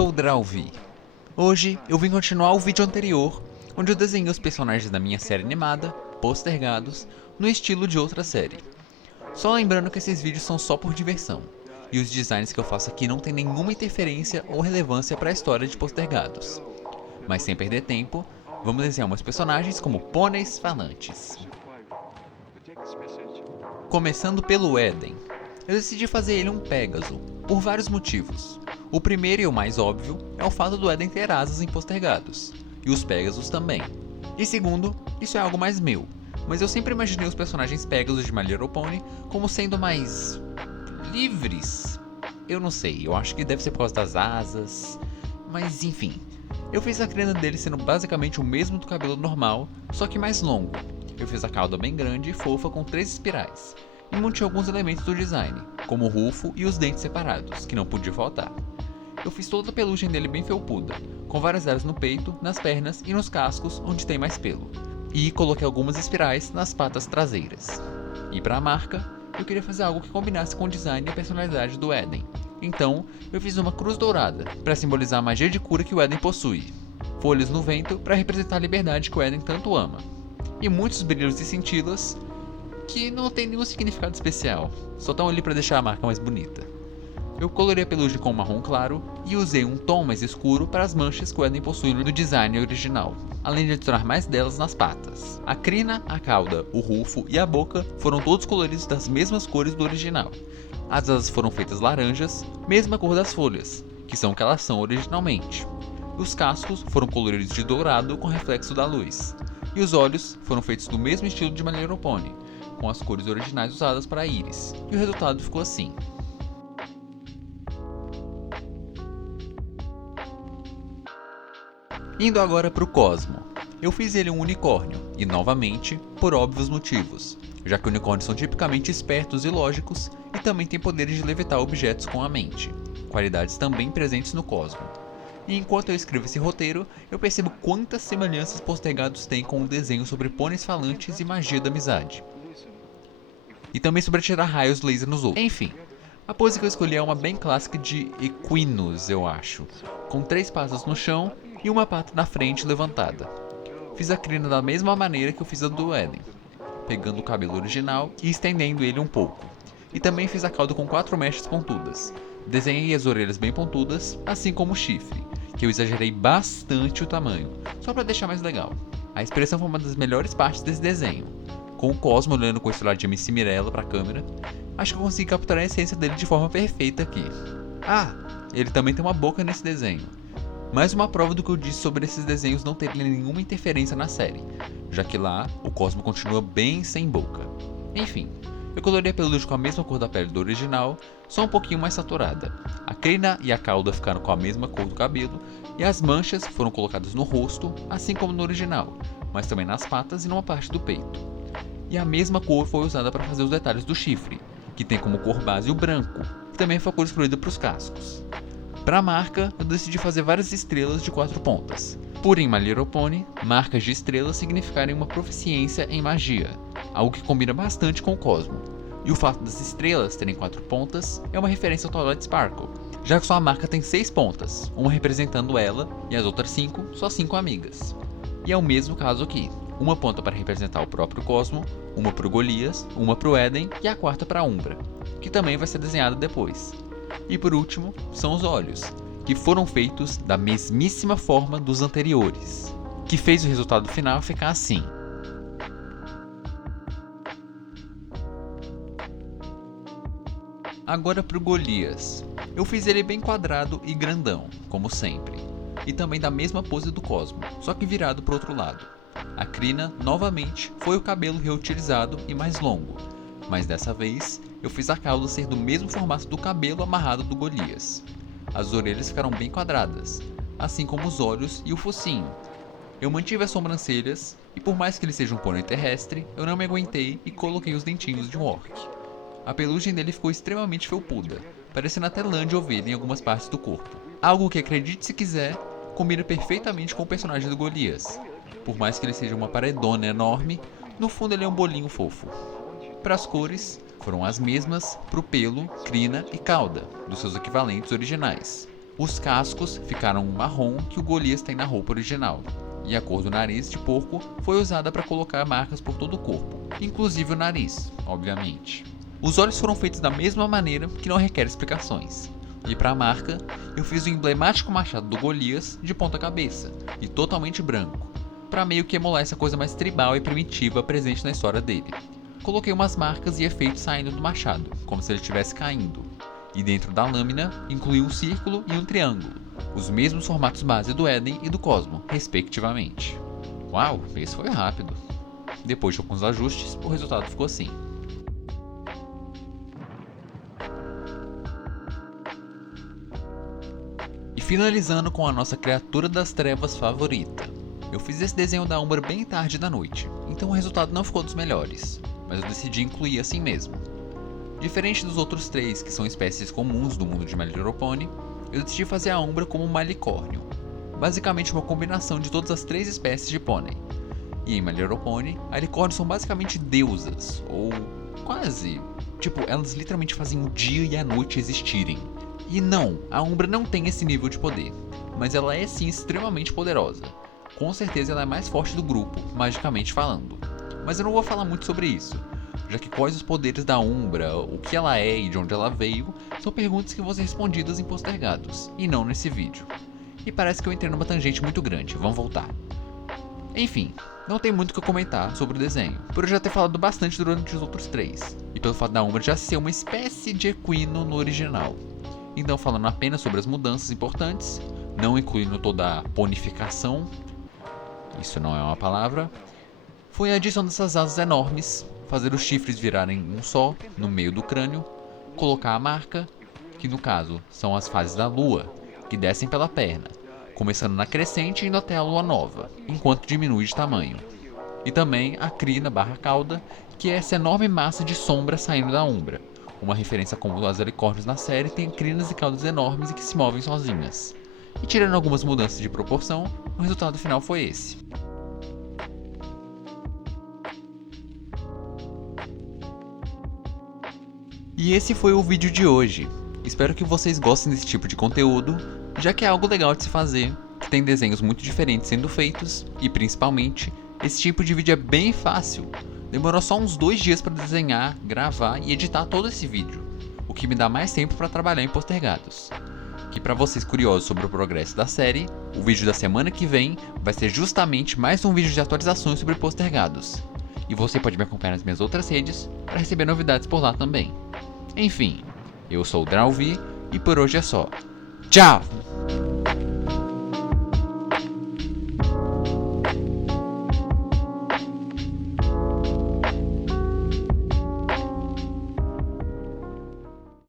sou o Drauvi. Hoje eu vim continuar o vídeo anterior, onde eu desenhei os personagens da minha série animada, Postergados, no estilo de outra série. Só lembrando que esses vídeos são só por diversão, e os designs que eu faço aqui não tem nenhuma interferência ou relevância para a história de Postergados. Mas sem perder tempo, vamos desenhar umas personagens como pôneis falantes. Começando pelo Eden. Eu decidi fazer ele um Pégaso, por vários motivos. O primeiro e o mais óbvio é o fato do Eden ter asas em Postergados, e os Pégasos também. E segundo, isso é algo mais meu, mas eu sempre imaginei os personagens Pégasos de My Little Pony como sendo mais livres. Eu não sei, eu acho que deve ser por causa das asas, mas enfim. Eu fiz a crina dele sendo basicamente o mesmo do cabelo normal, só que mais longo. Eu fiz a cauda bem grande e fofa com 3 espirais, e montei alguns elementos do design, como o rufo e os dentes separados, que não podia faltar. Eu fiz toda a pelugem dele bem felpuda, com várias áreas no peito, nas pernas e nos cascos onde tem mais pelo, e coloquei algumas espirais nas patas traseiras. E para a marca, eu queria fazer algo que combinasse com o design e a personalidade do Eden, então eu fiz uma cruz dourada, para simbolizar a magia de cura que o Eden possui, folhas no vento para representar a liberdade que o Eden tanto ama, e muitos brilhos e cintilas que não tem nenhum significado especial, só estão ali para deixar a marca mais bonita. Eu colorei a pelugem com marrom claro e usei um tom mais escuro para as manchas que o Eden possui no design original, além de adicionar mais delas nas patas. A crina, a cauda, o rufo e a boca foram todos coloridos das mesmas cores do original. As asas foram feitas laranjas, mesma cor das folhas, que são o que elas são originalmente. Os cascos foram coloridos de dourado com reflexo da luz. E os olhos foram feitos do mesmo estilo de My Little Pony, com as cores originais usadas para a íris, e o resultado ficou assim. Indo agora para o Cosmo. Eu fiz ele um unicórnio, e novamente, por óbvios motivos, já que unicórnios são tipicamente espertos e lógicos, e também têm poderes de levitar objetos com a mente, qualidades também presentes no Cosmo. E enquanto eu escrevo esse roteiro, eu percebo quantas semelhanças Postergados têm com o desenho sobre pôneis falantes e magia da amizade. E também sobre atirar raios laser nos outros. Enfim, a pose que eu escolhi é uma bem clássica de equinos, eu acho, com 3 patas no chão e uma pata na frente levantada. Fiz a crina da mesma maneira que eu fiz a do Eden, pegando o cabelo original e estendendo ele um pouco. E também fiz a cauda com 4 mechas pontudas. Desenhei as orelhas bem pontudas, assim como o chifre, que eu exagerei bastante o tamanho, só para deixar mais legal. A expressão foi uma das melhores partes desse desenho, com o Cosmo olhando com esse lado de MC Mirella pra câmera. Acho que eu consegui capturar a essência dele de forma perfeita aqui. Ah, ele também tem uma boca nesse desenho. Mais uma prova do que eu disse sobre esses desenhos não terem nenhuma interferência na série, já que lá o Cosmo continua bem sem boca. Enfim, eu colorei a pelugem com a mesma cor da pele do original, só um pouquinho mais saturada. A crina e a cauda ficaram com a mesma cor do cabelo, e as manchas foram colocadas no rosto, assim como no original, mas também nas patas e numa parte do peito. E a mesma cor foi usada para fazer os detalhes do chifre, que tem como cor base o branco, que também foi a cor escolhida para os cascos. Para a marca, eu decidi fazer várias estrelas de 4 pontas. Por em My Little Pony, marcas de estrelas significarem uma proficiência em magia, algo que combina bastante com o Cosmo. E o fato das estrelas terem 4 pontas é uma referência ao Twilight Sparkle, já que sua marca tem 6 pontas, uma representando ela e as outras 5 só 5 amigas. E é o mesmo caso aqui. Uma ponta para representar o próprio Cosmo, uma para o Golias, uma para o Eden e a quarta para a Umbra, que também vai ser desenhada depois. E por último, são os olhos, que foram feitos da mesmíssima forma dos anteriores, que fez o resultado final ficar assim. Agora para o Golias. Eu fiz ele bem quadrado e grandão, como sempre, e também da mesma pose do Cosmo, só que virado para o outro lado. A crina, novamente, foi o cabelo reutilizado e mais longo, mas dessa vez eu fiz a cauda ser do mesmo formato do cabelo amarrado do Golias. As orelhas ficaram bem quadradas, assim como os olhos e o focinho. Eu mantive as sobrancelhas, e por mais que ele seja um pônei terrestre, eu não me aguentei e coloquei os dentinhos de um orc. A pelugem dele ficou extremamente felpuda, parecendo até lã de ovelha em algumas partes do corpo. Algo que, acredite se quiser, combina perfeitamente com o personagem do Golias. Por mais que ele seja uma paredona enorme, no fundo ele é um bolinho fofo. Para as cores, foram as mesmas para o pelo, crina e cauda, dos seus equivalentes originais. Os cascos ficaram marrom que o Golias tem na roupa original, e a cor do nariz de porco foi usada para colocar marcas por todo o corpo, inclusive o nariz, obviamente. Os olhos foram feitos da mesma maneira, que não requer explicações. E para a marca, eu fiz o emblemático machado do Golias de ponta cabeça e totalmente branco, para meio que emular essa coisa mais tribal e primitiva presente na história dele. Coloquei umas marcas e efeitos saindo do machado, como se ele estivesse caindo. E dentro da lâmina, incluí um círculo e um triângulo, os mesmos formatos base do Éden e do Cosmo, respectivamente. Uau, esse foi rápido. Depois de alguns ajustes, o resultado ficou assim. E finalizando com a nossa criatura das trevas favorita. Eu fiz esse desenho da Umbra bem tarde da noite, então o resultado não ficou dos melhores, mas eu decidi incluir assim mesmo. Diferente dos outros três, que são espécies comuns do mundo de My Little Pony, eu decidi fazer a Umbra como uma malicórnio, basicamente uma combinação de todas as três espécies de pônei. E em My Little Pony, alicórnios são basicamente deusas, ou quase. Tipo, elas literalmente fazem o dia e a noite existirem. E não, a Umbra não tem esse nível de poder, mas ela é sim extremamente poderosa. Com certeza ela é a mais forte do grupo, magicamente falando. Mas eu não vou falar muito sobre isso, já que quais os poderes da Umbra, o que ela é e de onde ela veio, são perguntas que vão ser respondidas em Postergados, e não nesse vídeo. E parece que eu entrei numa tangente muito grande, vamos voltar. Enfim, não tem muito o que comentar sobre o desenho, por eu já ter falado bastante durante os outros três, e pelo fato da Umbra já ser uma espécie de equino no original. Então falando apenas sobre as mudanças importantes, não incluindo toda a ponificação, isso não é uma palavra, foi a adição dessas asas enormes, fazer os chifres virarem um só, no meio do crânio, colocar a marca, que no caso são as fases da lua, que descem pela perna, começando na crescente e indo até a lua nova, enquanto diminui de tamanho. E também a crina barra cauda, que é essa enorme massa de sombra saindo da Umbra, uma referência a como as alicórnios na série têm crinas e caudas enormes e que se movem sozinhas. E tirando algumas mudanças de proporção, o resultado final foi esse. E esse foi o vídeo de hoje. Espero que vocês gostem desse tipo de conteúdo, já que é algo legal de se fazer, que tem desenhos muito diferentes sendo feitos, e principalmente, esse tipo de vídeo é bem fácil. Demorou só uns 2 dias para desenhar, gravar e editar todo esse vídeo, o que me dá mais tempo para trabalhar em Postergados. Que para vocês curiosos sobre o progresso da série, o vídeo da semana que vem vai ser justamente mais um vídeo de atualizações sobre Postergados. E você pode me acompanhar nas minhas outras redes para receber novidades por lá também. Enfim, eu sou o Drauvi e por hoje é só. Tchau!